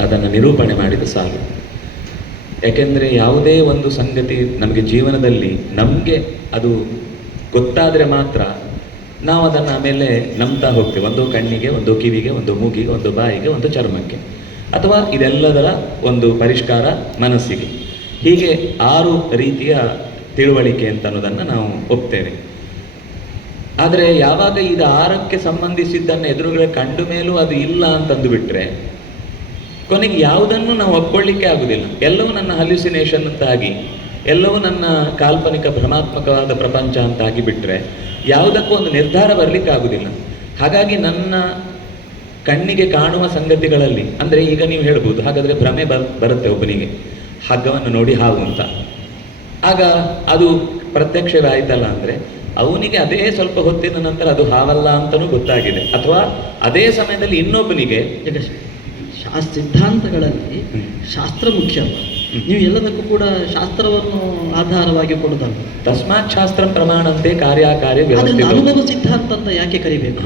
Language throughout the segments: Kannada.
ಅದನ್ನು ನಿರೂಪಣೆ ಮಾಡಿದ ಸಾಲು. ಯಾಕೆಂದರೆ ಯಾವುದೇ ಒಂದು ಸಂಗತಿ ನಮಗೆ ಜೀವನದಲ್ಲಿ ನಮಗೆ ಅದು ಗೊತ್ತಾದರೆ ಮಾತ್ರ ನಾವು ಅದನ್ನು ಆಮೇಲೆ ನಂಬ್ತಾ ಹೋಗ್ತೇವೆ. ಒಂದು ಕಣ್ಣಿಗೆ, ಒಂದು ಕಿವಿಗೆ, ಒಂದು ಮೂಗಿಗೆ, ಒಂದು ಬಾಯಿಗೆ, ಒಂದು ಚರ್ಮಕ್ಕೆ, ಅಥವಾ ಇದೆಲ್ಲದರ ಒಂದು ಪರಿಷ್ಕಾರ ಮನಸ್ಸಿಗೆ. ಹೀಗೆ 6 ರೀತಿಯ ತಿಳುವಳಿಕೆ ಅಂತ ಅನ್ನೋದನ್ನು ನಾವು ಒಪ್ತೇವೆ. ಆದರೆ ಯಾವಾಗ ಇದು 6ಕ್ಕೆ ಸಂಬಂಧಿಸಿದ್ದನ್ನು ಎದುರುಗಡೆ ಕಂಡು ಮೇಲೂ ಅದು ಇಲ್ಲ ಅಂತಂದು ಬಿಟ್ಟರೆ ಕೊನೆಗೆ ಯಾವುದನ್ನು ನಾವು ಒಪ್ಕೊಳ್ಳಿಕ್ಕೆ ಆಗುವುದಿಲ್ಲ. ಎಲ್ಲವೂ ನನ್ನ ಹಲ್ಯೂಸಿನೇಷನ್ ಅಂತಾಗಿ, ಎಲ್ಲವೂ ನನ್ನ ಕಾಲ್ಪನಿಕ ಭ್ರಮಾತ್ಮಕವಾದ ಪ್ರಪಂಚ ಅಂತಾಗಿ ಬಿಟ್ಟರೆ ಯಾವುದಕ್ಕೂ ಒಂದು ನಿರ್ಧಾರ ಬರಲಿಕ್ಕೆ ಆಗುವುದಿಲ್ಲ. ಹಾಗಾಗಿ ನನ್ನ ಕಣ್ಣಿಗೆ ಕಾಣುವ ಸಂಗತಿಗಳಲ್ಲಿ, ಅಂದರೆ ಈಗ ನೀವು ಹೇಳ್ಬೋದು, ಹಾಗಾದರೆ ಭ್ರಮೆ ಬರುತ್ತೆ ಒಬ್ಬನಿಗೆ, ಹಗ್ಗವನ್ನು ನೋಡಿ ಹಾವು ಅಂತ. ಆಗ ಅದು ಪ್ರತ್ಯಕ್ಷವೇ ಆಯ್ತಲ್ಲ ಅಂದರೆ ಅವನಿಗೆ ಅದೇ ಸ್ವಲ್ಪ ಹೊತ್ತಿನ ನಂತರ ಅದು ಹಾವಲ್ಲ ಅಂತಲೂ ಗೊತ್ತಾಗಿದೆ. ಅಥವಾ ಅದೇ ಸಮಯದಲ್ಲಿ ಇನ್ನೊಬ್ಬನಿಗೆ ಸಿದ್ಧಾಂತಗಳಲ್ಲಿ ಶಾಸ್ತ್ರ ಮುಖ್ಯ. ನೀವು ಎಲ್ಲದಕ್ಕೂ ಕೂಡ ಶಾಸ್ತ್ರವನ್ನು ಆಧಾರವಾಗಿ ಕೊಡುದಲ್ಲ. ತಸ್ಮಾತ್ ಶಾಸ್ತ್ರ ಪ್ರಮಾಣಂತೆ ಕಾರ್ಯಕಾರ್ಯ ವ್ಯವಸ್ಥೆ. ಅನುಭವ ಸಿದ್ಧಾಂತ ಅಂತ ಯಾಕೆ ಕರಿಬೇಕು?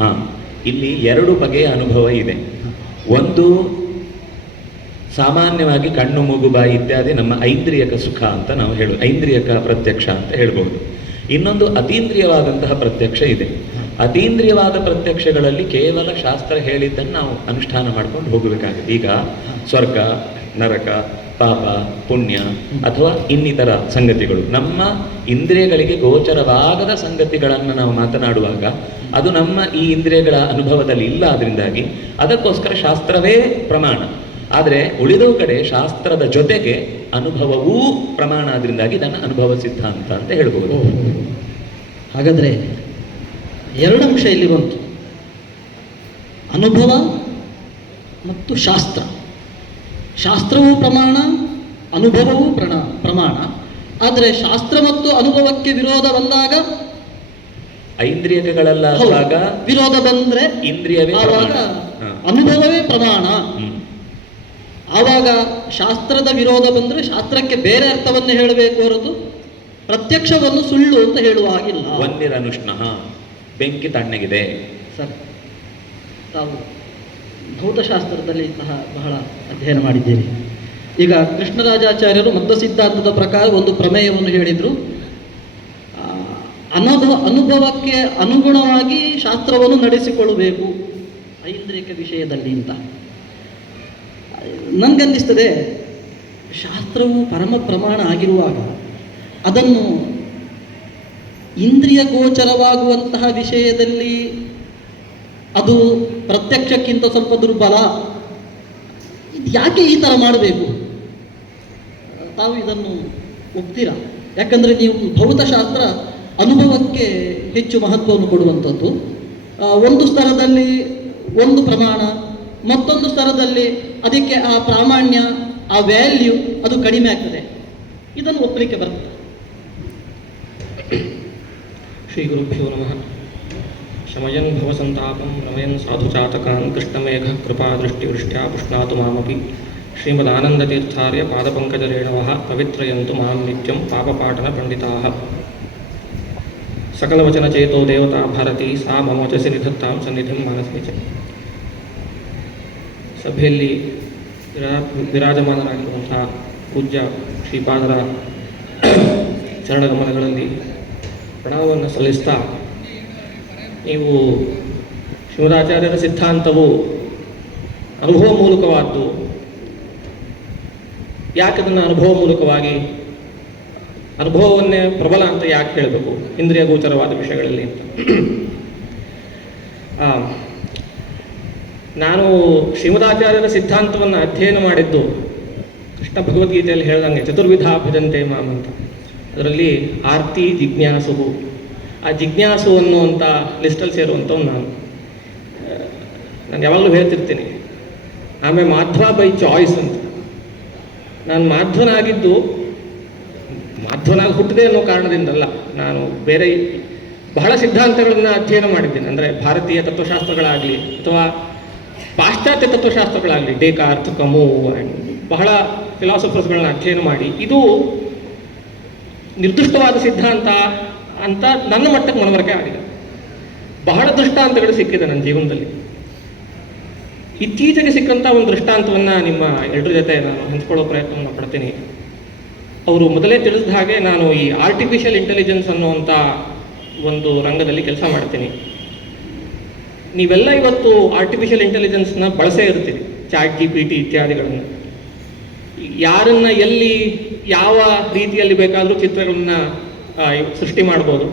ಇಲ್ಲಿ 2 ಬಗೆಯ ಅನುಭವ ಇದೆ. ಒಂದು ಸಾಮಾನ್ಯವಾಗಿ ಕಣ್ಣು, ಮೂಗು, ಬಾಯಿ ಇತ್ಯಾದಿ ನಮ್ಮ ಐಂದ್ರಿಯಕ ಸುಖ ಅಂತ ನಾವು ಐಂದ್ರಿಯಕ ಪ್ರತ್ಯಕ್ಷ ಅಂತ ಹೇಳ್ಬೋದು. ಇನ್ನೊಂದು ಅತೀಂದ್ರಿಯವಾದಂತಹ ಪ್ರತ್ಯಕ್ಷ ಇದೆ. ಅತೀಂದ್ರಿಯವಾದ ಪ್ರತ್ಯಕ್ಷಗಳಲ್ಲಿ ಕೇವಲ ಶಾಸ್ತ್ರ ಹೇಳಿದ್ದನ್ನು ನಾವು ಅನುಷ್ಠಾನ ಮಾಡ್ಕೊಂಡು ಹೋಗಬೇಕಾಗಿದೆ. ಈಗ ಸ್ವರ್ಗ, ನರಕ, ಪಾಪ, ಪುಣ್ಯ ಅಥವಾ ಇನ್ನಿತರ ಸಂಗತಿಗಳು, ನಮ್ಮ ಇಂದ್ರಿಯಗಳಿಗೆ ಗೋಚರವಾಗದ ಸಂಗತಿಗಳನ್ನು ನಾವು ಮಾತನಾಡುವಾಗ ಅದು ನಮ್ಮ ಈ ಇಂದ್ರಿಯಗಳ ಅನುಭವದಲ್ಲಿ ಇಲ್ಲ. ಅದರಿಂದಾಗಿ ಅದಕ್ಕೋಸ್ಕರ ಶಾಸ್ತ್ರವೇ ಪ್ರಮಾಣ. ಆದರೆ ಉಳಿದ ಕಡೆ ಶಾಸ್ತ್ರದ ಜೊತೆಗೆ ಅನುಭವವೂ ಪ್ರಮಾಣ. ಅದರಿಂದಾಗಿ ಇದನ್ನು ಅನುಭವ ಸಿದ್ಧಾಂತ ಅಂತ ಹೇಳ್ಬೋದು. ಹಾಗಾದರೆ 2 ಅಂಶ ಇಲ್ಲಿ ಬಂತು, ಅನುಭವ ಮತ್ತು ಶಾಸ್ತ್ರ. ಶಾಸ್ತ್ರವೂ ಪ್ರಮಾಣ, ಅನುಭವವೂ ಪ್ರಮಾಣ. ಆದರೆ ಶಾಸ್ತ್ರ ಮತ್ತು ಅನುಭವಕ್ಕೆ ವಿರೋಧ ಬಂದಾಗ, ಐಂದ್ರಿಯಗಳಲ್ಲಾಗ ವಿರೋಧ ಬಂದರೆ ಇಂದ್ರಿಯವೇ ಆವಾಗ ಅನುಭವವೇ ಪ್ರಮಾಣ. ಆವಾಗ ಶಾಸ್ತ್ರದ ವಿರೋಧ ಬಂದರೆ ಶಾಸ್ತ್ರಕ್ಕೆ ಬೇರೆ ಅರ್ಥವನ್ನು ಹೇಳಬೇಕು ಹೊರತು ಪ್ರತ್ಯಕ್ಷವನ್ನು ಸುಳ್ಳು ಅಂತ ಹೇಳುವ ಹಾಗಿಲ್ಲ. ವನ್ನಿರನುಷ್ಣಃ, ಬೆಂಕಿ ತಣ್ಣಗಿದೆ. ಸರ್, ತಾವು ಭೌತಶಾಸ್ತ್ರದಲ್ಲಿ ಸಹ ಬಹಳ ಅಧ್ಯಯನ ಮಾಡಿದ್ದೀರಿ. ಈಗ ಕೃಷ್ಣರಾಜಾಚಾರ್ಯರು ಮಧ್ವ ಸಿದ್ಧಾಂತದ ಪ್ರಕಾರ ಒಂದು ಪ್ರಮೇಯವನ್ನು ಹೇಳಿದರು. ಅನುಭವಕ್ಕೆ ಅನುಗುಣವಾಗಿ ಶಾಸ್ತ್ರವನ್ನು ನಡೆಸಿಕೊಳ್ಳಬೇಕು ಐಂದ್ರಿಕ ವಿಷಯದಲ್ಲಿ ಅಂತ. ನನಗನ್ನಿಸ್ತದೆ, ಶಾಸ್ತ್ರವು ಪರಮ ಪ್ರಮಾಣ ಆಗಿರುವಾಗ ಅದನ್ನು ಇಂದ್ರಿಯ ಗೋಚರವಾಗುವಂತಹ ವಿಷಯದಲ್ಲಿ ಅದು ಪ್ರತ್ಯಕ್ಷಕ್ಕಿಂತ ಸ್ವಲ್ಪ ದುರ್ಬಲ. ಯಾಕೆ ಈ ಥರ ಮಾಡಬೇಕು? ತಾವು ಇದನ್ನು ಒಪ್ತೀರಾ? ಯಾಕಂದರೆ ನೀವು ಭೌತಶಾಸ್ತ್ರ ಅನುಭವಕ್ಕೆ ಹೆಚ್ಚು ಮಹತ್ವವನ್ನು ಕೊಡುವಂಥದ್ದು. ಒಂದು ಸ್ತರದಲ್ಲಿ ಒಂದು ಪ್ರಮಾಣ, ಮತ್ತೊಂದು ಸ್ತರದಲ್ಲಿ ಅದಕ್ಕೆ ಆ ಪ್ರಾಮಾಣ್ಯ, ಆ ವ್ಯಾಲ್ಯೂ ಅದು ಕಡಿಮೆ ಆಗ್ತದೆ. ಇದನ್ನು ಒಪ್ಪಲಿಕ್ಕೆ ಬರ್ತದೆ. ಶ್ರೀ ಗುರುಭ್ಯೋ ನಮಃ. ಶಮಯನ್ ಭವಸಂತಾಪಂ ರಮಯನ್ ಸಾಧುಚಾತಕಾನ್ ಕೃಷ್ಣಮೇಘ ಕೃಪಾ ದೃಷ್ಟಿವೃಷ್ಟ್ಯಾ ಪುಷ್ಣಾತು ಮಾಮಪಿ ಶ್ರೀಮದಾನಂದತೀರ್ಥಾರ್ಯ ಪಾದಪಂಕಜರೇಣವಃ ಪವಿತ್ರಯಂತು ಮಾಂ ನಿತ್ಯಂ ಪಾಪಪಾಟನ ಪಂಡಿತಾಃ. ಸಕಲವಚನಚೇತೋ ದೇವತಾ ಭಾರತಿ ಸಾ ಮಮ ವಚಸಿ ನಿಧತ್ತಾಂ ಸನ್ನಿಧಿಂ ಮಾನಸೇ ಚ. ಸಭೆಯಲ್ಲಿ ವಿರಾಜಮಾನರಾಗಿರುವಂತಹ ಪೂಜ್ಯ ಶ್ರೀಪಾದರ ಚರಣಗಮನಗಳಲ್ಲಿ ಪ್ರಣವವನ್ನು ಸಲ್ಲಿಸ್ತಾ, ನೀವು ಶ್ರೀಮದಾಚಾರ್ಯರ ಸಿದ್ಧಾಂತವು ಅನುಭವ ಮೂಲಕವಾದ್ದು, ಯಾಕೆ ಅದನ್ನು ಅನುಭವ ಮೂಲಕವಾಗಿ, ಅನುಭವವನ್ನೇ ಪ್ರಬಲ ಅಂತ ಯಾಕೆ ಹೇಳಬೇಕು ಇಂದ್ರಿಯ ಗೋಚರವಾದ ವಿಷಯಗಳಲ್ಲಿ ಅಂತ. ನಾನು ಶ್ರೀಮದಾಚಾರ್ಯರ ಸಿದ್ಧಾಂತವನ್ನು ಅಧ್ಯಯನ ಮಾಡಿದ್ದು ಕೃಷ್ಣ ಭಗವದ್ಗೀತೆಯಲ್ಲಿ ಹೇಳಿದಂಗೆ ಚತುರ್ವಿಧ ಭಜಂತೆ ಮಾಂ ಅಂತ. ಅದರಲ್ಲಿ ಆರ್ತಿ, ಜಿಜ್ಞಾಸು, ಆ ಜಿಜ್ಞಾಸು ಅನ್ನುವಂಥ ಲಿಸ್ಟಲ್ಲಿ ಸೇರುವಂಥವು ನಾನು ಯಾವಾಗಲೂ ಹೇಳ್ತಿರ್ತೀನಿ. ಆಮೇಲೆ ಮಾಧ್ವ ಬೈ ಚಾಯ್ಸ್ ಅಂತ. ನಾನು ಮಾಧ್ವನಾಗಿದ್ದು ಮಾಧ್ವನಾಗಿ ಹುಟ್ಟಿದೆ ಅನ್ನೋ ಕಾರಣದಿಂದಲ್ಲ. ನಾನು ಬೇರೆ ಬಹಳ ಸಿದ್ಧಾಂತಗಳನ್ನು ಅಧ್ಯಯನ ಮಾಡಿದ್ದೇನೆ. ಅಂದರೆ ಭಾರತೀಯ ತತ್ವಶಾಸ್ತ್ರಗಳಾಗಲಿ ಅಥವಾ ಪಾಶ್ಚಾತ್ಯ ತತ್ವಶಾಸ್ತ್ರಗಳಾಗಲಿ, ಡೇಕಾರ್ತ್, ಕಮು, ಬಹಳ ಫಿಲಾಸಫರ್ಸ್ಗಳನ್ನ ಅಧ್ಯಯನ ಮಾಡಿ ಇದು ನಿರ್ದಿಷ್ಟವಾದ ಸಿದ್ಧಾಂತ ಅಂತ ನನ್ನ ಮಟ್ಟಕ್ಕೆ ಮನವರಿಕೆ ಆಗಿದೆ. ಬಹಳ ದೃಷ್ಟಾಂತಗಳು ಸಿಕ್ಕಿದೆ ನನ್ನ ಜೀವನದಲ್ಲಿ. ಇತ್ತೀಚೆಗೆ ಸಿಕ್ಕಂಥ ಒಂದು ದೃಷ್ಟಾಂತವನ್ನು ನಿಮ್ಮ ಎಲ್ಲರ ಜೊತೆ ನಾನು ಹಂಚ್ಕೊಳ್ಳೋ ಪ್ರಯತ್ನವನ್ನು ಪಡ್ತೀನಿ. ಅವರು ಮೊದಲೇ ತಿಳಿಸಿದ ಹಾಗೆ ನಾನು ಈ ಆರ್ಟಿಫಿಷಿಯಲ್ ಇಂಟೆಲಿಜೆನ್ಸ್ ಅನ್ನುವಂಥ ಒಂದು ರಂಗದಲ್ಲಿ ಕೆಲಸ ಮಾಡ್ತೀನಿ. ನೀವೆಲ್ಲ ಇವತ್ತು ಆರ್ಟಿಫಿಷಿಯಲ್ ಇಂಟೆಲಿಜೆನ್ಸ್ನ ಬಳಸೇ ಇರ್ತೀರಿ, ChatGPT ಇತ್ಯಾದಿಗಳನ್ನು. ಯಾರನ್ನ ಎಲ್ಲಿ ಯಾವ ರೀತಿಯಲ್ಲಿ ಬೇಕಾದರೂ ಚಿತ್ರಗಳನ್ನ ಸೃಷ್ಟಿ ಮಾಡ್ಬೋದು,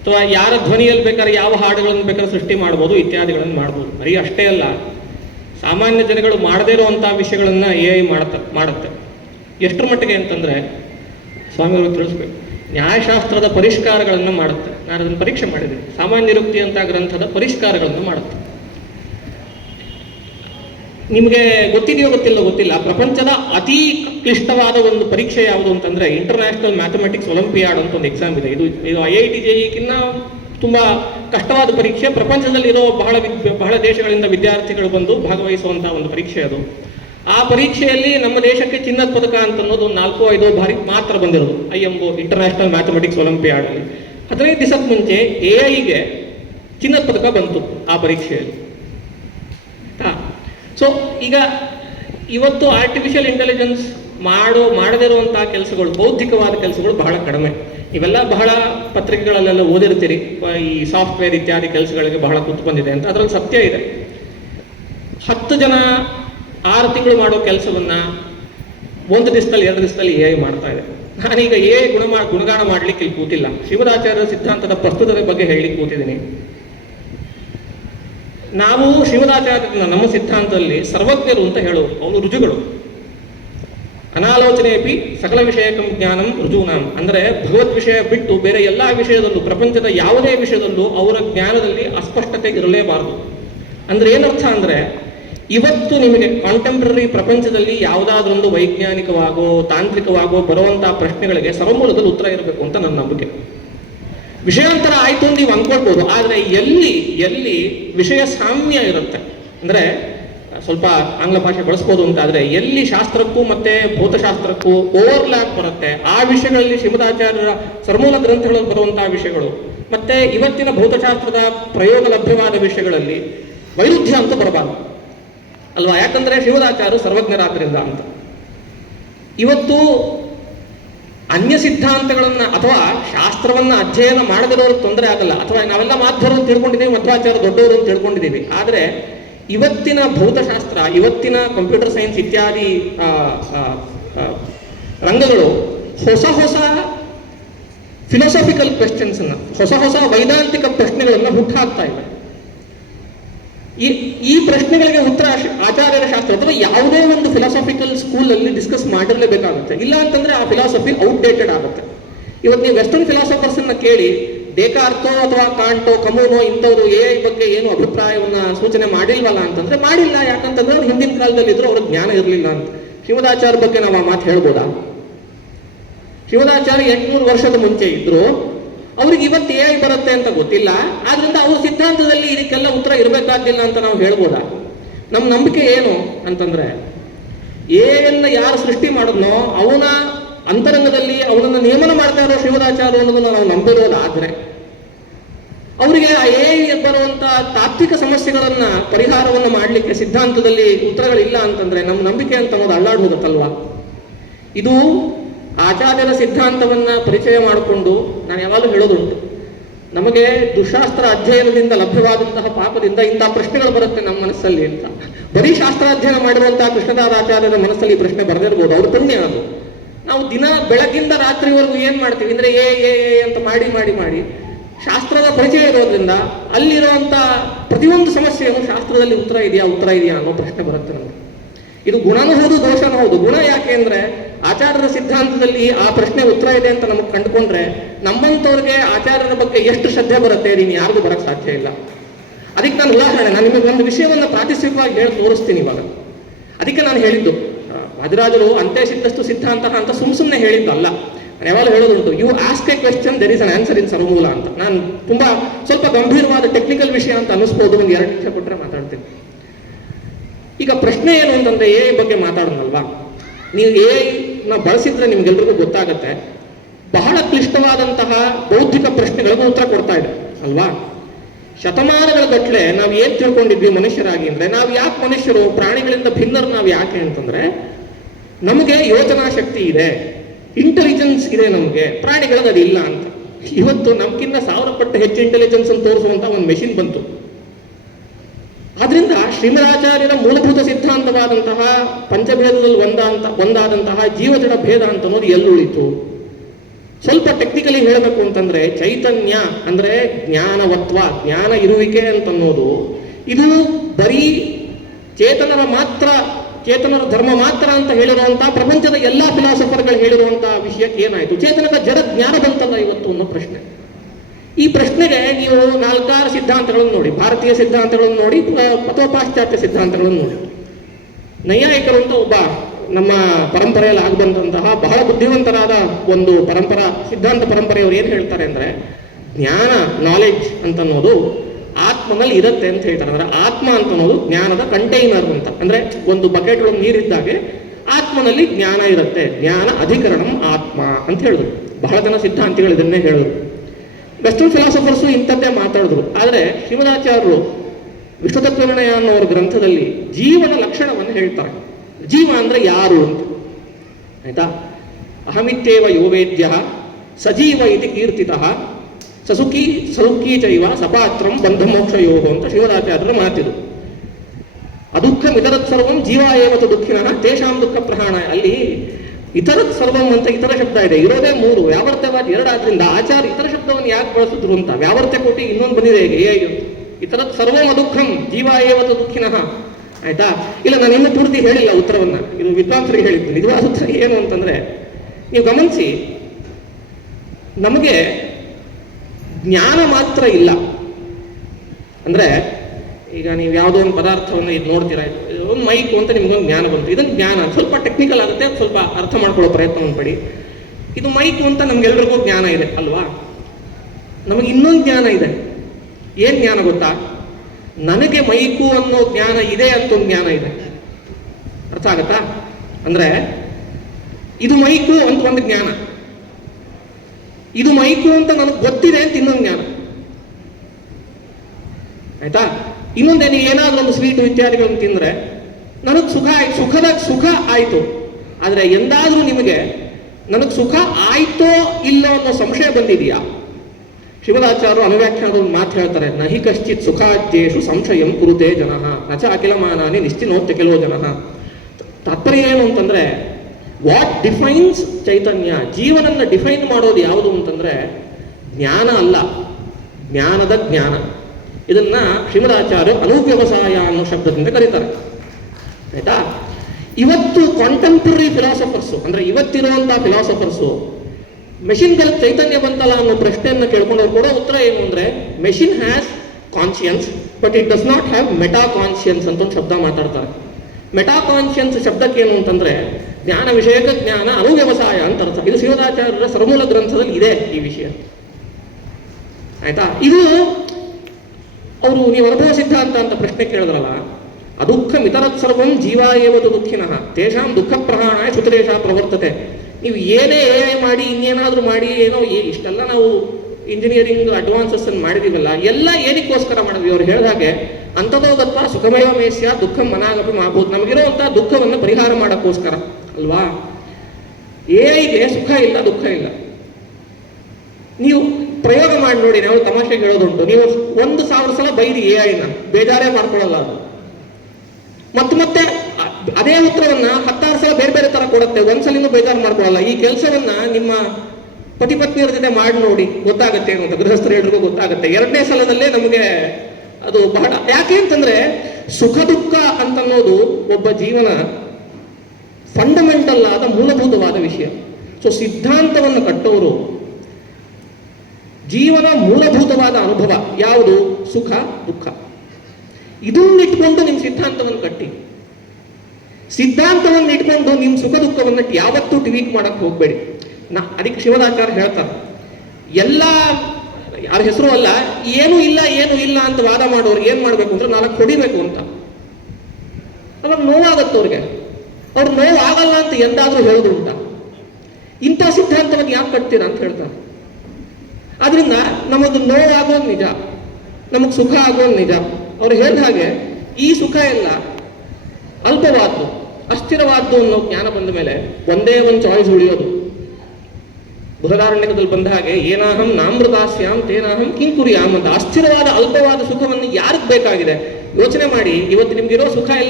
ಅಥವಾ ಯಾರ ಧ್ವನಿಯಲ್ಲಿ ಬೇಕಾದ್ರೆ ಯಾವ ಹಾಡುಗಳನ್ನು ಬೇಕಾದ್ರೆ ಸೃಷ್ಟಿ ಮಾಡ್ಬೋದು, ಇತ್ಯಾದಿಗಳನ್ನು ಮಾಡ್ಬೋದು. ಬರೀ ಅಷ್ಟೇ ಅಲ್ಲ, ಸಾಮಾನ್ಯ ಜನಗಳು ಮಾಡದೇ ಇರುವಂಥ ವಿಷಯಗಳನ್ನು AI ಮಾಡುತ್ತೆ. ಎಷ್ಟರ ಮಟ್ಟಿಗೆ ಅಂತಂದರೆ, ಸ್ವಾಮಿಯವರು ತಿಳಿಸ್ಬೇಕು, ನ್ಯಾಯಶಾಸ್ತ್ರದ ಪರಿಷ್ಕಾರಗಳನ್ನು ಮಾಡುತ್ತೆ. ನಾನು ಅದನ್ನು ಪರೀಕ್ಷೆ ಮಾಡಿದ್ದೀನಿ. ಸಾಮಾನ್ಯ ನಿರುಕ್ತಿ ಅಂತ ಗ್ರಂಥದ ಪರಿಷ್ಕಾರಗಳನ್ನು ಮಾಡುತ್ತೆ. ನಿಮಗೆ ಗೊತ್ತಿದೆಯೋ ಗೊತ್ತಿಲ್ಲ, ಪ್ರಪಂಚದ ಅತಿ ಕ್ಲಿಷ್ಟವಾದ ಒಂದು ಪರೀಕ್ಷೆ ಯಾವುದು ಅಂತಂದರೆ ಇಂಟರ್ನ್ಯಾಷನಲ್ ಮ್ಯಾಥಮೆಟಿಕ್ಸ್ ಒಲಿಂಪಿಯಾಡ್ ಅಂತ ಒಂದು ಎಕ್ಸಾಮ್ ಇದೆ. ಇದು IIT JEEಗಿನ್ನ ತುಂಬ ಕಷ್ಟವಾದ ಪರೀಕ್ಷೆ. ಪ್ರಪಂಚದಲ್ಲಿರೋ ಬಹಳ ದೇಶಗಳಿಂದ ವಿದ್ಯಾರ್ಥಿಗಳು ಬಂದು ಭಾಗವಹಿಸುವಂಥ ಒಂದು ಪರೀಕ್ಷೆ ಅದು. ಆ ಪರೀಕ್ಷೆಯಲ್ಲಿ ನಮ್ಮ ದೇಶಕ್ಕೆ ಚಿನ್ನದ ಪದಕ ಅಂತ ಅನ್ನೋದು 4-5 ಬಾರಿ ಮಾತ್ರ ಬಂದಿರೋದು IMO ಇಂಟರ್ನ್ಯಾಷನಲ್ ಮ್ಯಾಥಮೆಟಿಕ್ಸ್ ಒಲಿಂಪಿಯಾಡಲ್ಲಿ. 15 ದಿವಸದ ಮುಂಚೆ AIಗೆ ಚಿನ್ನದ ಪದಕ ಬಂತು ಆ ಪರೀಕ್ಷೆಯಲ್ಲಿ. ಸೊ ಈಗ ಇವತ್ತು ಆರ್ಟಿಫಿಷಿಯಲ್ ಇಂಟೆಲಿಜೆನ್ಸ್ ಮಾಡದಿರುವಂಥ ಕೆಲಸಗಳು, ಬೌದ್ಧಿಕವಾದ ಕೆಲಸಗಳು ಬಹಳ ಕಡಿಮೆ. ಇವೆಲ್ಲ ಬಹಳ ಪತ್ರಿಕೆಗಳಲ್ಲೆಲ್ಲ ಓದಿರ್ತೀರಿ, ಈ ಸಾಫ್ಟ್ವೇರ್ ಇತ್ಯಾದಿ ಕೆಲಸಗಳಿಗೆ ಬಹಳ ಕುತ್ತು ಬಂದಿದೆ ಅಂತ. ಅದರಲ್ಲಿ ಸತ್ಯ ಇದೆ. 10 ಜನ 6 ತಿಂಗಳು ಮಾಡೋ ಕೆಲಸವನ್ನ 1 ದಿವಸದಲ್ಲಿ 2 ದಿವಸದಲ್ಲಿ AI ಮಾಡ್ತಾ ಇದೆ. ನಾನೀಗ AI ಗುಣಗಾನ ಮಾಡ್ಲಿಕ್ಕೆ ಇಲ್ಲಿ ಕೂತಿಲ್ಲ, ಶಿವದಾಚಾರ್ಯರ ಸಿದ್ಧಾಂತದ ಪ್ರಸ್ತುತತೆ ಬಗ್ಗೆ ಹೇಳಲಿಕ್ಕೆ ಕೂತಿದ್ದೀನಿ. ನಾವು ಶಿವದಾಚಾರ್ಯರನ್ನ ನಮ್ಮ ಸಿದ್ಧಾಂತದಲ್ಲಿ ಸರ್ವಜ್ಞರು ಅಂತ ಹೇಳೋರು, ಅವರು ರುಜುಗಳು. ಅನಾಲೋಚನೆಯಪಿ ಸಕಲ ವಿಷಯಕಂ ಜ್ಞಾನಂ ರುಜೂನಾಂ, ಅಂದರೆ ಭಗವದ್ ವಿಷಯ ಬಿಟ್ಟು ಬೇರೆ ಎಲ್ಲ ವಿಷಯದಲ್ಲೂ, ಪ್ರಪಂಚದ ಯಾವುದೇ ವಿಷಯದಲ್ಲೂ ಅವರ ಜ್ಞಾನದಲ್ಲಿ ಅಸ್ಪಷ್ಟತೆ ಇರಲೇಬಾರದು. ಅಂದ್ರೆ ಏನರ್ಥ ಅಂದ್ರೆ, ಇವತ್ತು ನಿಮಗೆ ಕಾಂಟೆಂಪ್ರರಿ ಪ್ರಪಂಚದಲ್ಲಿ ಯಾವುದಾದ್ರೊಂದು ವೈಜ್ಞಾನಿಕವಾಗೋ ತಾಂತ್ರಿಕವಾಗೋ ಬರುವಂತಹ ಪ್ರಶ್ನೆಗಳಿಗೆ ಸರ್ವಮೂಲದಲ್ಲಿ ಉತ್ತರ ಇರಬೇಕು ಅಂತ ನನ್ನ ನಂಬಿಕೆ. ವಿಷಯಾಂತರ ಆಯ್ತು ಅಂತ ನೀವು ಅನ್ಕೊಳ್ಬೋದು, ಆದರೆ ಎಲ್ಲಿ ವಿಷಯ ಸಾಮ್ಯ ಇರುತ್ತೆ, ಅಂದ್ರೆ ಸ್ವಲ್ಪ ಆಂಗ್ಲ ಭಾಷೆ ಬಳಸ್ಬೋದು ಅಂತ ಆದ್ರೆ, ಎಲ್ಲಿ ಶಾಸ್ತ್ರಕ್ಕೂ ಮತ್ತೆ ಭೌತಶಾಸ್ತ್ರಕ್ಕೂ ಓವರ್ಲ್ಯಾಪ್ ಬರುತ್ತೆ, ಆ ವಿಷಯಗಳಲ್ಲಿ ಶ್ರೀಮದಾಚಾರ್ಯರ ಸರ್ಮೂಲ ಗ್ರಂಥಗಳಲ್ಲಿ ಬರುವಂತಹ ವಿಷಯಗಳು ಮತ್ತೆ ಇವತ್ತಿನ ಭೌತಶಾಸ್ತ್ರದ ಪ್ರಯೋಗ ಲಭ್ಯವಾದ ವಿಷಯಗಳಲ್ಲಿ ವೈರುಧ್ಯ ಅಂತ ಬರಬಾರದು ಅಲ್ವಾ? ಯಾಕಂದ್ರೆ ಶಿವದಾಚಾರ್ಯರು ಸರ್ವಜ್ಞರಾದ್ರಿಂದ ಅಂತ. ಇವತ್ತು ಅನ್ಯ ಸಿದ್ಧಾಂತಗಳನ್ನ ಅಥವಾ ಶಾಸ್ತ್ರವನ್ನ ಅಧ್ಯಯನ ಮಾಡದಿರೋರು ತೊಂದರೆ ಆಗಲ್ಲ, ಅಥವಾ ನಾವೆಲ್ಲ ಮಾಧ್ವರು ಅಂತ ತಿಳ್ಕೊಂಡಿದ್ದೀವಿ, ಮಧ್ವಾಚಾರ್ಯ ದೊಡ್ಡವರು ಅಂತ ತಿಳ್ಕೊಂಡಿದ್ದೀವಿ. ಆದರೆ ಇವತ್ತಿನ ಭೌತಶಾಸ್ತ್ರ, ಇವತ್ತಿನ ಕಂಪ್ಯೂಟರ್ ಸೈನ್ಸ್ ಇತ್ಯಾದಿ ರಂಗಗಳು ಹೊಸ ಫಿಲಾಸಫಿಕಲ್ ಕ್ವೆಶ್ಚನ್ಸ್ ಅನ್ನ, ಹೊಸ ವೈದಾಂತಿಕ ಪ್ರಶ್ನೆಗಳನ್ನ ಹುಟ್ಟಾಕ್ತಾ ಇವೆ. ಈ ಪ್ರಶ್ನೆಗಳಿಗೆ ಉತ್ತರ ಆಚಾರ್ಯರ ಶಾಸ್ತ್ರ ಅಥವಾ ಯಾವುದೇ ಒಂದು ಫಿಲಾಸಫಿಕಲ್ ಸ್ಕೂಲ್ ಅಲ್ಲಿ ಡಿಸ್ಕಸ್ ಮಾಡಿರಲೇಬೇಕಾಗುತ್ತೆ. ಇಲ್ಲ ಅಂತಂದ್ರೆ ಆ ಫಿಲಾಸಫಿ ಔಟ್ಡೇಟೆಡ್ ಆಗುತ್ತೆ. ಇವತ್ತು ನೀವು ವೆಸ್ಟರ್ನ್ ಫಿಲಾಸಫರ್ಸ್ ಅನ್ನ ಕೇಳಿ, ಡೆಕಾರ್ತೋ ಅಥವಾ ಕಾಂಟೋ, ಕಮೂನೋ ಇಂಥವ್ರು AI ಬಗ್ಗೆ ಏನು ಅಭಿಪ್ರಾಯವನ್ನ ಸೂಚನೆ ಮಾಡಿಲ್ವಲ್ಲ ಅಂತಂದ್ರೆ ಮಾಡಿಲ್ಲ. ಯಾಕಂತಂದ್ರೆ ಅವ್ರು ಹಿಂದಿನ ಕಾಲದಲ್ಲಿ ಇದ್ರು, ಅವ್ರ ಜ್ಞಾನ ಇರಲಿಲ್ಲ ಅಂತ. ಶಿವದಾಚಾರ್ಯ ಬಗ್ಗೆ ನಾವು ಆ ಮಾತು ಹೇಳ್ಬೋದಾ? ಶಿವದಾಚಾರ್ಯ 800 ವರ್ಷದ ಮುಂಚೆ ಇದ್ರು, ಅವ್ರಿಗೆ ಇವತ್ತು AI ಬರುತ್ತೆ ಅಂತ ಗೊತ್ತಿಲ್ಲ, ಆದ್ರಿಂದ ಅವ್ರ ಸಿದ್ಧಾಂತದಲ್ಲಿ ಇದಕ್ಕೆಲ್ಲ ಉತ್ತರ ಇರಬೇಕಾದಿಲ್ಲ ಅಂತ ನಾವು ಹೇಳ್ಬೋದಾ? ನಮ್ಮ ನಂಬಿಕೆ ಏನು ಅಂತಂದ್ರೆ, AI ಯಾರು ಸೃಷ್ಟಿ ಮಾಡಿದ್ನೋ ಅವನ ಅಂತರಂಗದಲ್ಲಿ ಅವನನ್ನ ನಿಯಮನ ಮಾಡ್ತಾ ಇರೋ ಶಿವದಾಚಾರ್ಯ ಅನ್ನೋದನ್ನ ನಾವು ನಂಬಿರೋದಾದ್ರೆ, ಅವರಿಗೆ ಆ AI ಬರುವಂತ ತಾತ್ವಿಕ ಸಮಸ್ಯೆಗಳನ್ನ ಪರಿಹಾರವನ್ನ ಮಾಡ್ಲಿಕ್ಕೆ ಸಿದ್ಧಾಂತದಲ್ಲಿ ಉತ್ತರಗಳಿಲ್ಲ ಅಂತಂದ್ರೆ ನಮ್ಮ ನಂಬಿಕೆ ಅಂತ ಅನ್ನೋದು ಅಳ್ಳಾಡುವುದತ್ತಲ್ವಾ? ಇದು ಆಚಾರ್ಯರ ಸಿದ್ಧಾಂತವನ್ನ ಪರಿಚಯ ಮಾಡಿಕೊಂಡು ನಾನು ಯಾವಾಗಲೂ ಹೇಳೋದುಂಟು, ನಮಗೆ ದುಶಾಸ್ತ್ರ ಅಧ್ಯಯನದಿಂದ ಲಭ್ಯವಾದಂತಹ ಪಾಪದಿಂದ ಇಂತಹ ಪ್ರಶ್ನೆಗಳು ಬರುತ್ತೆ ನಮ್ಮ ಮನಸ್ಸಲ್ಲಿ ಅಂತ. ಬರೀ ಶಾಸ್ತ್ರಾಧ್ಯಯನ ಮಾಡಿರುವಂತಹ ಕೃಷ್ಣದಾಸ ಆಚಾರ್ಯರ ಮನಸ್ಸಲ್ಲಿ ಈ ಪ್ರಶ್ನೆ ಬರೆದಿರ್ಬೋದು, ಅವ್ರ ಪುಣ್ಯ ಅದು. ನಾವು ದಿನ ಬೆಳಗಿಂದ ರಾತ್ರಿವರೆಗೂ ಏನ್ ಮಾಡ್ತೀವಿ ಅಂದ್ರೆ ಏ ಅಂತ ಮಾಡಿ ಶಾಸ್ತ್ರದ ಪರಿಚಯ ಇರೋದ್ರಿಂದ ಅಲ್ಲಿರುವಂತ ಪ್ರತಿಯೊಂದು ಸಮಸ್ಯೆಯನ್ನು ಶಾಸ್ತ್ರದಲ್ಲಿ ಉತ್ತರ ಇದೆಯಾ ಅನ್ನೋ ಪ್ರಶ್ನೆ ಬರುತ್ತೆ ನಮಗೆ. ಇದು ಗುಣನೂ ಹೌದು, ದೋಷನೂ ಹೌದು. ಗುಣ ಯಾಕೆ ಅಂದ್ರೆ ಆಚಾರ್ಯರ ಸಿದ್ಧಾಂತದಲ್ಲಿ ಆ ಪ್ರಶ್ನೆ ಉತ್ತರ ಇದೆ ಅಂತ ನಮಗೆ ಕಂಡುಕೊಂಡ್ರೆ ನಮ್ಮಂತವ್ರಿಗೆ ಆಚಾರ್ಯರ ಬಗ್ಗೆ ಎಷ್ಟು ಶ್ರದ್ಧೆ ಬರುತ್ತೆ, ನೀನು ಯಾರಿಗೂ ಬರಕ್ ಸಾಧ್ಯ ಇಲ್ಲ. ಅದಕ್ಕೆ ನಾನು ನಾನು ನಿಮಗೆ ಒಂದು ವಿಷಯವನ್ನ ಪ್ರಾತಿಷ್ಠಿಕವಾಗಿ ಹೇಳಿ ತೋರಿಸ್ತೀನಿ ಇವಾಗ. ಅದಕ್ಕೆ ನಾನು ಹೇಳಿದ್ದು, ವಾದಿರಾಜರು ಅಂತೆ ಸಿದ್ಧಸ್ತು ಸಿದ್ಧಾಂತ ಅಂತ ಸುಮ್ಮನೆ ಹೇಳಿದ್ದು ಅಲ್ಲ. ನಾನು ಯಾವಾಗಲೂ ಹೇಳೋದುಂಟು, you ask a question there is an answer in Sarvamoola ಅಂತ. ನಾನು ತುಂಬಾ ಸ್ವಲ್ಪ ಗಂಭೀರವಾದ ಟೆಕ್ನಿಕಲ್ ವಿಷಯ ಅಂತ ಅನಿಸ್ಬೋದು, ಒಂದು 2 ನಿಮಿಷ ಕೊಟ್ಟರೆ ಮಾತಾಡ್ತೀನಿ. ಈಗ ಪ್ರಶ್ನೆ ಏನು ಅಂತಂದ್ರೆ AI ಬಗ್ಗೆ ಮಾತಾಡೋಣಲ್ವಾ? ನೀವು AI ನ ಬಳಸಿದ್ರೆ ನಿಮ್ಗೆಲ್ರಿಗೂ ಗೊತ್ತಾಗತ್ತೆ, ಬಹಳ ಕ್ಲಿಷ್ಟವಾದಂತಹ ಬೌದ್ಧಿಕ ಪ್ರಶ್ನೆಗಳಿಗೂ ಉತ್ತರ ಕೊಡ್ತಾ ಇದೆ ಅಲ್ವಾ? ಶತಮಾನಗಳ ಗಟ್ಟಲೆ ನಾವು ಏನ್ ತಿಳ್ಕೊಂಡಿದ್ವಿ ಮನುಷ್ಯರಾಗಿ ಅಂದ್ರೆ, ನಾವು ಯಾಕೆ ಮನುಷ್ಯರು ಪ್ರಾಣಿಗಳಿಂದ ಭಿನ್ನರು ನಾವು ಯಾಕೆ ಅಂತಂದ್ರೆ, ನಮಗೆ ಯೋಚನಾ ಶಕ್ತಿ ಇದೆ, ಇಂಟೆಲಿಜೆನ್ಸ್ ಇದೆ ನಮಗೆ, ಪ್ರಾಣಿಗಳಿಗೆ ಅದಿಲ್ಲ ಅಂತ. ಇವತ್ತು ನಮ್ಗಿಂತ 1000 ಪಟ್ಟು ಹೆಚ್ಚು ಇಂಟೆಲಿಜೆನ್ಸ್ ಅನ್ನು ತೋರಿಸುವಂತ ಒಂದು ಮೆಷಿನ್ ಬಂತು. ಆದ್ರಿಂದ ಶ್ರೀಮದಾಚಾರ್ಯರ ಮೂಲಭೂತ ಸಿದ್ಧಾಂತವಾದಂತಹ ಪಂಚಭೇದದಲ್ಲಿ ಒಂದಾದಂತಹ ಜೀವಜಡ ಭೇದ ಅಂತ ಅನ್ನೋದು ಎಲ್ಲುಳಿತು. ಸ್ವಲ್ಪ ಟೆಕ್ನಿಕಲಿ ಹೇಳಬೇಕು ಅಂತಂದ್ರೆ, ಚೈತನ್ಯ ಅಂದ್ರೆ ಜ್ಞಾನವತ್ವ, ಜ್ಞಾನ ಇರುವಿಕೆ ಅಂತನ್ನೋದು ಇದು ಬರೀ ಚೇತನರ ಧರ್ಮ ಮಾತ್ರ ಅಂತ ಹೇಳಿರುವಂತಹ ಪ್ರಪಂಚದ ಎಲ್ಲಾ ಫಿಲಾಸಫರ್ಗಳು ಹೇಳಿರುವಂತಹ ವಿಷಯಕ್ಕೆ ಏನಾಯ್ತು? ಚೇತನದ ಜಡ ಜ್ಞಾನ ಬಂತಲ್ಲ ಇವತ್ತು ಅನ್ನೋ ಪ್ರಶ್ನೆ. ಈ ಪ್ರಶ್ನೆಗೆ ನೀವು 4-6 ಸಿದ್ಧಾಂತಗಳನ್ನು ನೋಡಿ, ಭಾರತೀಯ ಸಿದ್ಧಾಂತಗಳನ್ನು ನೋಡಿ ಅಥವಾ ಪಾಶ್ಚಾತ್ಯ ಸಿದ್ಧಾಂತಗಳನ್ನು ನೋಡಿ. ನೈಯಾಯಿಕರು ಅಂತ ಒಬ್ಬ ನಮ್ಮ ಪರಂಪರೆಯಲ್ಲಿ ಆಗಬಂದಂತಹ ಬಹಳ ಬುದ್ಧಿವಂತರಾದ ಒಂದು ಸಿದ್ಧಾಂತ ಪರಂಪರೆಯವರು ಏನು ಹೇಳ್ತಾರೆ ಅಂದ್ರೆ, ಜ್ಞಾನ ನಾಲೆಡ್ಜ್ ಅಂತನ್ನೋದು ಆತ್ಮನಲ್ಲಿ ಇರುತ್ತೆ ಅಂತ ಹೇಳ್ತಾರೆ. ಅಂದ್ರೆ ಆತ್ಮ ಅಂತ ಅನ್ನೋದು ಜ್ಞಾನದ ಕಂಟೈನರ್ ಅಂತ. ಅಂದ್ರೆ ಒಂದು ಬಕೆಟ್ ಒಳಗೆ ನೀರಿದ್ದಾಗೆ ಆತ್ಮನಲ್ಲಿ ಜ್ಞಾನ ಇರುತ್ತೆ, ಜ್ಞಾನ ಅಧಿಕರಣಂ ಆತ್ಮ ಅಂತ ಹೇಳಿದ್ರು. ಬಹಳ ಜನ ಸಿದ್ಧಾಂತಿಗಳು ಇದನ್ನೇ ಹೇಳಿದ್ರು. ವೆಸ್ಟರ್ನ್ ಫಿಲಾಸಫರ್ಸು ಇಂಥದ್ದೇ ಮಾತಾಡಿದ್ರು. ಆದರೆ ಶ್ರೀಮದಾಚಾರ್ಯರು ವಿಶ್ವತತ್ವನಿರ್ಣಯ ಅನ್ನೋ ಅವ್ರ ಗ್ರಂಥದಲ್ಲಿ ಜೀವನ ಲಕ್ಷಣವನ್ನು ಹೇಳ್ತಾರೆ. ಜೀವ ಅಂದ್ರೆ ಯಾರು ಅಂತ, ಆಯ್ತಾ? ಅಹಮಿತ್ಯೇವ ಯೋ ವೇದ್ಯ ಸಜೀವ ಇತಿ ಕೀರ್ತಿತಃ ಸಸುಖಿ ಚೈವ ಸಪಾತ್ರಂ ಬಂಧ ಮೋಕ್ಷ ಯೋಗ ಅಂತ ಶ್ರೀಮದಾಚಾರ್ಯರ ಮಾತಿದು. ಅದುಃಖಂ ಇತರತ್ ಸರ್ವಂ ಜೀವ ಏವತು ದುಃಖಿನಃ ತೇಷಾಂ ದುಃಖ ಪ್ರಹಾಣ. ಅಲ್ಲಿ ಇತರತ್ ಸರ್ವಂ ಅಂತ ಇತರ ಶಬ್ದ ಇದೆ, ಇರೋದೇ 3, ವ್ಯಾವರ್ತವಾದ 2. ಆದ್ರಿಂದ ಆಚಾರ್ಯ ಇತರ ಶಬ್ದವನ್ನು ಯಾಕೆ ಬಳಸಿದ್ರು ಅಂತ, ವ್ಯಾವರ್ತ್ಯ ಕೋಟಿ ಇನ್ನೊಂದು ಬಂದಿದೆ ಹೇಗೆ ಇತರತ್ ಸರ್ವಂ ಅದುಃಖಂ ಜೀವ ಏವತು ದುಃಖಿನಃ. ಆಯ್ತಾ? ಇಲ್ಲ, ನಾನು ಇನ್ನೂ ಪೂರ್ತಿ ಹೇಳಿಲ್ಲ ಉತ್ತರವನ್ನ, ಇದು ವಿದ್ವಾಂಸರಿಗೆ ಹೇಳಿದ್ದು. ನಿಜವಾದ ಉತ್ತರ ಏನು ಅಂತಂದ್ರೆ, ನೀವು ಗಮನಿಸಿ, ನಮಗೆ ಜ್ಞಾನ ಮಾತ್ರ ಇಲ್ಲ ಅಂದ್ರೆ, ಈಗ ನೀವು ಯಾವುದೋ ಒಂದು ಪದಾರ್ಥವನ್ನು ಇದು ನೋಡ್ತೀರಾ, ಒಂದು ಮೈಕು ಅಂತ ನಿಮ್ಗೊಂದು ಜ್ಞಾನ ಬಂತು. ಇದನ್ನು ಜ್ಞಾನ ಸ್ವಲ್ಪ ಟೆಕ್ನಿಕಲ್ ಆಗುತ್ತೆ, ಸ್ವಲ್ಪ ಅರ್ಥ ಮಾಡ್ಕೊಳ್ಳೋ ಪ್ರಯತ್ನವನ್ನು ಪಡಿ. ಇದು ಮೈಕು ಅಂತ ನಮ್ಗೆಲ್ರಿಗೂ ಜ್ಞಾನ ಇದೆ ಅಲ್ವಾ? ನಮಗೆ ಇನ್ನೊಂದು ಜ್ಞಾನ ಇದೆ. ಏನ್ ಜ್ಞಾನ ಗೊತ್ತಾ? ನನಗೆ ಮೈಕು ಅನ್ನೋ ಜ್ಞಾನ ಇದೆ ಅಂತ ಒಂದು ಜ್ಞಾನ ಇದೆ. ಅರ್ಥ ಆಗತ್ತಾ? ಅಂದ್ರೆ ಇದು ಮೈಕು ಅಂತ ಒಂದು ಜ್ಞಾನ, ಇದು ಮೈಕು ಅಂತ ನನಗೆ ಗೊತ್ತಿದೆ ಅಂತ ಇನ್ನೊಂದು ಜ್ಞಾನ. ಆಯ್ತಾ? ಇನ್ನೊಂದೇನು, ಏನಾದ್ರೂ ಒಂದು ಸ್ವೀಟು ಇತ್ಯಾದಿಗಳನ್ನು ತಿಂದ್ರೆ ನನಗೆ ಸುಖ ಆಯ್ತು. ಆದ್ರೆ ಎಂದಾದ್ರೂ ನಿಮಗೆ ನನಗೆ ಸುಖ ಆಯ್ತೋ ಇಲ್ಲ ಅನ್ನೋ ಸಂಶಯ ಬಂದಿದೆಯಾ? ಶ್ರೀಮದಾಚಾರ್ಯರು ಅನುವ್ಯಾಖ್ಯಾನದ ಒಂದು ಮಾತು ಹೇಳ್ತಾರೆ, ನಹಿ ಕಶ್ಚಿತ್ ಸುಖಾದ್ಯೇಷು ಸಂಶಯಂ ಕುರುತೆ ಜನಃ ನಚ ಅಖಿಲಮಾನಾನಿ ನಿಶ್ಚಿನೋತ್ಯ ಕೆಲವು ಜನಃ. ತಾತ್ಪರ್ಯ ಏನು ಅಂತಂದ್ರೆ, ವಾಟ್ ಡಿಫೈನ್ಸ್ ಚೈತನ್ಯ, ಜೀವನನ್ನ ಡಿಫೈನ್ ಮಾಡೋದು ಯಾವುದು ಅಂತಂದ್ರೆ ಜ್ಞಾನ ಅಲ್ಲ, ಜ್ಞಾನದ ಜ್ಞಾನ. ಇದನ್ನ ಶ್ರೀಮದಾಚಾರ್ಯರು ಅನುವ್ಯವಸಾಯ ಅನ್ನೋ ಶಬ್ದದಿಂದ ಕರೀತಾರೆ. ಆಯ್ತಾ? ಇವತ್ತು ಕಾಂಟೆಂಪರರಿ ಫಿಲಾಸಫರ್ಸು ಅಂದ್ರೆ ಇವತ್ತಿರುವಂತಹ ಫಿಲಾಸಫರ್ಸು ಮೆಷಿನ್ಗಳ ಚೈತನ್ಯ ಬಂತಲ್ಲ ಅನ್ನೋ ಪ್ರಶ್ನೆಯನ್ನು ಕೇಳ್ಕೊಂಡವ್ರು ಕೂಡ ಉತ್ತರ ಏನು ಅಂದ್ರೆ, machine has conscience but it does not have meta conscience ಅಂತ ಒಂದು ಶಬ್ದ ಮಾತಾಡ್ತಾರೆ. ಮೆಟಾ ಕಾನ್ಶಿಯನ್ಸ್ ಶಬ್ದಕ್ಕೆ ಏನು ಅಂತಂದ್ರೆ ಜ್ಞಾನ ವಿಷಯಕ ಜ್ಞಾನ ಅನುವ್ಯವಸಾಯ ಅಂತ ಅರ್ಥ. ಇದು ಶ್ರೀಮದಾಚಾರ್ಯರ ಸರ್ಮೂಲ ಗ್ರಂಥದಲ್ಲಿ ಇದೆ ಈ ವಿಷಯ. ಆಯ್ತಾ? ಇದು ಅವರು ನೀವು ಅನುಭವ ಸಿದ್ಧಾಂತ ಅಂತ ಪ್ರಶ್ನೆ ಕೇಳಿದ್ರಲ್ಲ, ಅದುಃಖಂ ಇತರತ್ ಸರ್ವಂ ಜೀವ ಏವತು ದುಃಖಿನಃ ತೇಷಾಂ ದುಃಖ ಪ್ರಹಾಣಾಯ ಸುತರೇಶ ಪ್ರವರ್ತತೆ. ನೀವು ಏನೇ ಮಾಡಿ ಇನ್ನೇನಾದ್ರೂ ಮಾಡಿ ಏನೋ ಇಷ್ಟೆಲ್ಲ ನಾವು ಇಂಜಿನಿಯರಿಂಗ್ ಅಡ್ವಾನ್ಸಸ್ ಅನ್ನು ಮಾಡಿದೀವಲ್ಲ, ಎಲ್ಲ ಏನಕ್ಕೋಸ್ಕರ ಮಾಡಿದ್ವಿ? ಅವ್ರು ಹೇಳಿದಾಗೆ ಅಂತದೋಗತ್ವ ಸುಖಮಯ ಮೇಸ್ಯ ದುಃಖ ಮನಾಗಪಿ ಮಾಭೂತ್. ನಮಗಿರುವಂತಹ ದುಃಖವನ್ನು ಪರಿಹಾರ ಮಾಡೋಕ್ಕೋಸ್ಕರ ಅಲ್ವಾ? ಏಗೆ ಸುಖ ಇಲ್ಲ, ದುಃಖ ಇಲ್ಲ. ನೀವು ಪ್ರಯೋಗ ಮಾಡಿ ನೋಡಿ, ನಾವು ತಮಾಷೆಗೆ ಹೇಳೋದುಂಟು, ನೀವು 1000 ಸಲ ಬೈರಿ ಎಐನ ಬೇಜಾರೇ ಮಾಡ್ಕೊಳ್ಳಲ್ಲ ಅದು. ಮತ್ತೆ ಅದೇ ಉತ್ತರವನ್ನ 10,000 ಸಲ ಬೇರೆ ಬೇರೆ ತರ ಕೊಡುತ್ತೆ, ಒಂದ್ಸಲಿನೂ ಬೇಜಾರು ಮಾಡ್ಕೊಳ್ಳಲ್ಲ. ಈ ಕೆಲಸವನ್ನ ನಿಮ್ಮ ಪತಿ ಪತ್ನಿಯರ ಜೊತೆ ಮಾಡಿ ನೋಡಿ, ಗೊತ್ತಾಗತ್ತೆ ಏನು ಅಂತ. ಗೃಹಸ್ಥರು ಎಲ್ರಿಗೂ ಗೊತ್ತಾಗುತ್ತೆ. 2ನೇ ಸಲದಲ್ಲೇ ನಮಗೆ ಅದು ಬಹಳ. ಯಾಕೆ ಅಂತಂದ್ರೆ ಸುಖ ದುಃಖ ಅಂತನ್ನೋದು ಒಬ್ಬ ಜೀವನ ಫಂಡಮೆಂಟಲ್ ಆದ ಮೂಲಭೂತವಾದ ವಿಷಯ. ಸೊ ಸಿದ್ಧಾಂತವನ್ನು ಕಟ್ಟೋರು ಜೀವನ ಮೂಲಭೂತವಾದ ಅನುಭವ ಯಾವುದು? ಸುಖ ದುಃಖ. ಇದನ್ನ ಇಟ್ಕೊಂಡು ನಿಮ್ಮ ಸಿದ್ಧಾಂತವನ್ನು ಕಟ್ಟಿ. ಸಿದ್ಧಾಂತವನ್ನು ಇಟ್ಕೊಂಡು ನಿಮ್ಮ ಸುಖ ದುಃಖವನ್ನು ಯಾವತ್ತೂ ಟ್ವೀಕ್ ಮಾಡಕ್ ಹೋಗ್ಬೇಡಿ. ಅದಕ್ಕೆ ಶಿವದಾಚಾರ್ಯ ಹೇಳ್ತಾರೆ, ಎಲ್ಲ ಯಾರ ಹೆಸರು ಅಲ್ಲ, ಏನೂ ಇಲ್ಲ ಅಂತ ವಾದ ಮಾಡೋರು ಏನ್ ಮಾಡ್ಬೇಕು ಅಂದ್ರೆ 4 ಹೊಡಿಬೇಕು ಅಂತ. ಅವಾಗ ನೋವಾಗತ್ತೆ ಅವ್ರಿಗೆ. ಅವ್ರು ನೋವು ಆಗಲ್ಲ ಅಂತ ಎಂದಾದ್ರೂ ಹೇಳೋದು ಉಂಟ? ಇಂಥ ಸಿದ್ಧಾಂತವನ್ನು ಯಾಕೆ ಕಟ್ತೀರಾ ಅಂತ ಹೇಳ್ತಾರೆ. ಆದ್ರಿಂದ ನಮದು ನೋವಾಗೋದು ನಿಜ, ನಮಗೆ ಸುಖ ಆಗೋದು ನಿಜ. ಅವ್ರು ಹೇಳಿದ ಹಾಗೆ ಈ ಸುಖ ಎಲ್ಲ ಅಲ್ಪವಾದ್ದು, ಅಸ್ಥಿರವಾದ್ದು ಅನ್ನೋ ಜ್ಞಾನ ಬಂದ ಮೇಲೆ ಒಂದೇ ಒಂದು ಚಾಯ್ಸ್ ಉಳಿಯೋದು. ಬೃಹದಾರಣ್ಯಕದಲ್ಲಿ ಬಂದ ಹಾಗೆ ಏನಾಹಂ ನಾಮೃತಾಸ್ಯಾಂ ತೇನಾಹಂ ಕಿಂಕುರ್ಯಾಂ ಅಂತ. ಅಸ್ಥಿರವಾದ ಅಲ್ಪವಾದ ಸುಖವನ್ನು ಯಾರಿಗೆ ಬೇಕಾಗಿದೆ ಯೋಚನೆ ಮಾಡಿ. ಇವತ್ತು ನಿಮ್ಗಿರೋ ಸುಖ ಎಲ್ಲ